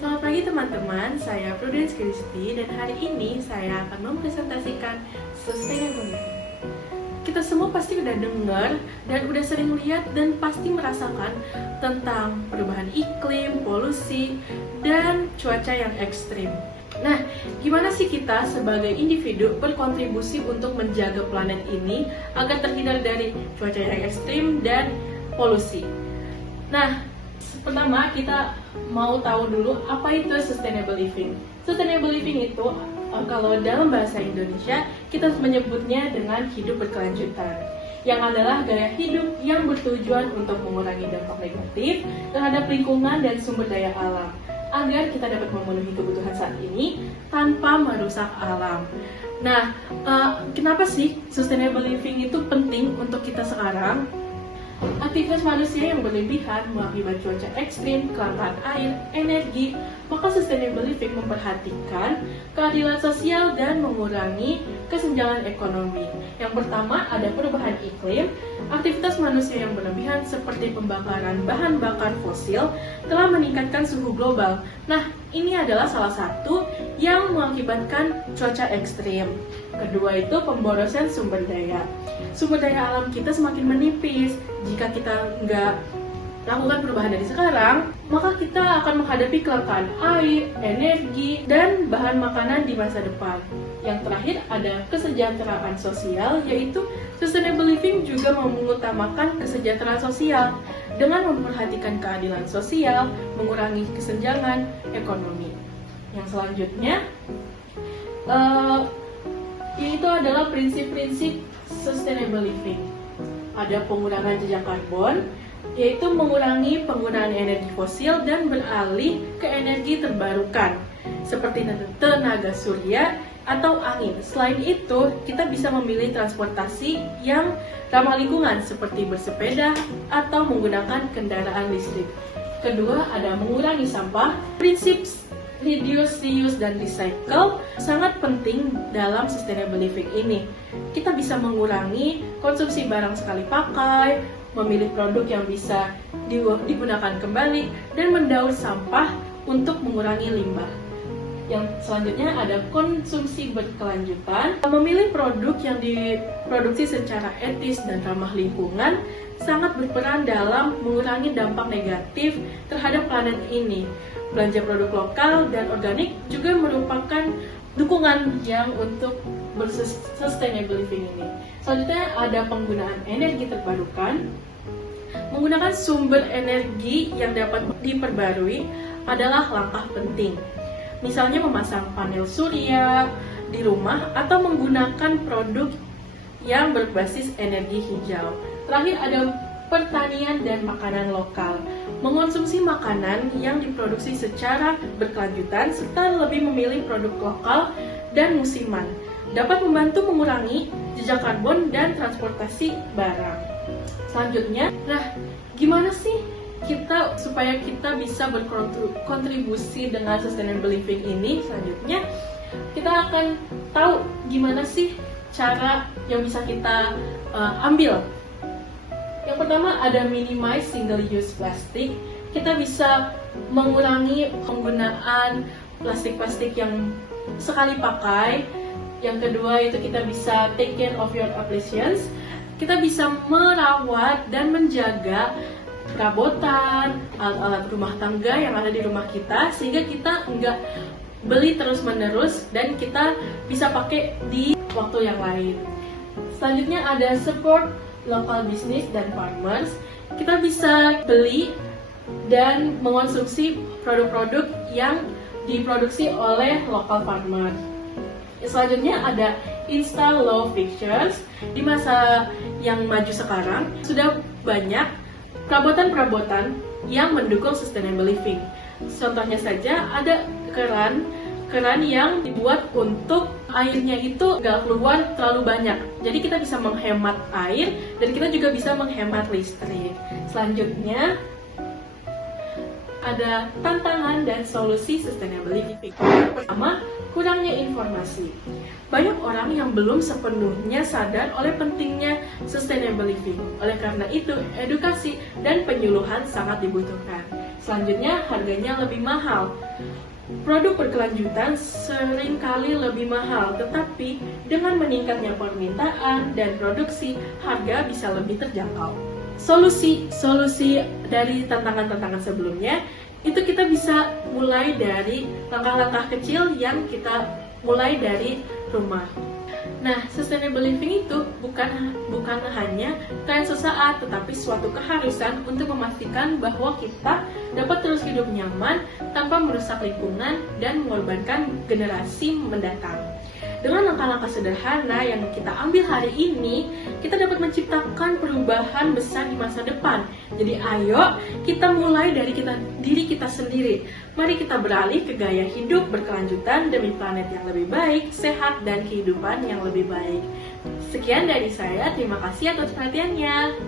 Selamat pagi teman-teman, saya Prudence Christy dan hari ini saya akan mempresentasikan sustainable living. Kita semua pasti udah dengar dan udah sering lihat dan pasti merasakan tentang perubahan iklim, polusi, dan cuaca yang ekstrim. Nah, gimana sih kita sebagai individu berkontribusi untuk menjaga planet ini agar terhindar dari cuaca yang ekstrim dan polusi? Nah, pertama kita mau tahu dulu apa itu sustainable living. Sustainable living itu kalau dalam bahasa Indonesia kita menyebutnya dengan hidup berkelanjutan, yang adalah gaya hidup yang bertujuan untuk mengurangi dampak negatif terhadap lingkungan dan sumber daya alam agar kita dapat memenuhi kebutuhan saat ini tanpa merusak alam. Nah, kenapa sih sustainable living itu penting untuk kita sekarang? Aktivitas manusia yang berlebihan mengakibat cuaca ekstrim, kelangkaan air, energi, maka sustainable living memperhatikan keadilan sosial dan mengurangi kesenjangan ekonomi. Yang pertama ada perubahan iklim. Aktivitas manusia yang berlebihan seperti pembakaran bahan bakar fosil telah meningkatkan suhu global. Nah, ini adalah salah satu yang mengakibatkan cuaca ekstrim. Kedua itu pemborosan sumber daya. Sumber daya alam kita semakin menipis. Jika kita nggak lakukan perubahan dari sekarang, maka kita akan menghadapi kelangkaan air, energi, dan bahan makanan di masa depan. Yang terakhir ada kesejahteraan sosial, yaitu sustainable living juga mengutamakan kesejahteraan sosial dengan memperhatikan keadilan sosial, mengurangi kesenjangan ekonomi. Yang selanjutnya, yaitu adalah prinsip-prinsip sustainable living. Ada pengurangan jejak karbon, yaitu mengurangi penggunaan energi fosil dan beralih ke energi terbarukan, seperti tenaga surya atau angin. Selain itu, kita bisa memilih transportasi yang ramah lingkungan, seperti bersepeda atau menggunakan kendaraan listrik. Kedua, ada mengurangi sampah. Prinsip reduce, reuse, dan recycle sangat penting dalam sustainable living ini. Kita bisa mengurangi konsumsi barang sekali pakai, memilih produk yang bisa digunakan kembali, dan mendaur sampah untuk mengurangi limbah. Yang selanjutnya ada konsumsi berkelanjutan. Memilih produk yang diproduksi secara etis dan ramah lingkungan sangat berperan dalam mengurangi dampak negatif terhadap planet ini. Belanja produk lokal dan organik juga merupakan dukungan yang untuk sustainable living ini. Selanjutnya ada penggunaan energi terbarukan. Menggunakan sumber energi yang dapat diperbarui adalah langkah penting. Misalnya memasang panel surya di rumah atau menggunakan produk yang berbasis energi hijau. Terakhir ada pertanian dan makanan lokal. Mengonsumsi makanan yang diproduksi secara berkelanjutan serta lebih memilih produk lokal dan musiman dapat membantu mengurangi jejak karbon dan transportasi barang. Selanjutnya, gimana sih supaya kita bisa berkontribusi dengan sustainable living ini? Selanjutnya, kita akan tahu gimana sih cara yang bisa kita ambil. Yang pertama ada minimize single use plastic. Kita bisa mengurangi penggunaan plastik-plastik yang sekali pakai. Yang kedua itu kita bisa take care of your appliances. Kita bisa merawat dan menjaga perabotan, alat-alat rumah tangga yang ada di rumah kita, sehingga kita nggak beli terus-menerus dan kita bisa pakai di waktu yang lain. Selanjutnya ada support local business dan farmers. Kita bisa beli dan mengonsumsi produk-produk yang diproduksi oleh local farmer. Selanjutnya ada install low fixtures. Di masa yang maju sekarang sudah banyak perabotan-perabotan yang mendukung sustainable living. Contohnya saja ada keran yang dibuat untuk airnya itu nggak keluar terlalu banyak. Jadi kita bisa menghemat air dan kita juga bisa menghemat listrik. Selanjutnya ada tantangan dan solusi sustainable living. Pertama, kurangnya informasi. Banyak orang yang belum sepenuhnya sadar oleh pentingnya sustainable living. Oleh karena itu, edukasi dan penyuluhan sangat dibutuhkan. Selanjutnya, harganya lebih mahal. Produk berkelanjutan seringkali lebih mahal, tetapi dengan meningkatnya permintaan dan produksi, harga bisa lebih terjangkau. Solusi dari tantangan-tantangan sebelumnya, itu kita bisa mulai dari langkah-langkah kecil yang kita mulai dari rumah. Nah, sustainable living itu bukan hanya tren sesaat, tetapi suatu keharusan untuk memastikan bahwa kita dapat terus hidup nyaman tanpa merusak lingkungan dan mengorbankan generasi mendatang. Dengan langkah-langkah sederhana yang kita ambil hari ini, kita dapat menciptakan perubahan besar di masa depan. Jadi ayo kita mulai dari diri kita sendiri. Mari kita beralih ke gaya hidup berkelanjutan demi planet yang lebih baik, sehat, dan kehidupan yang lebih baik. Sekian dari saya, terima kasih atas perhatiannya.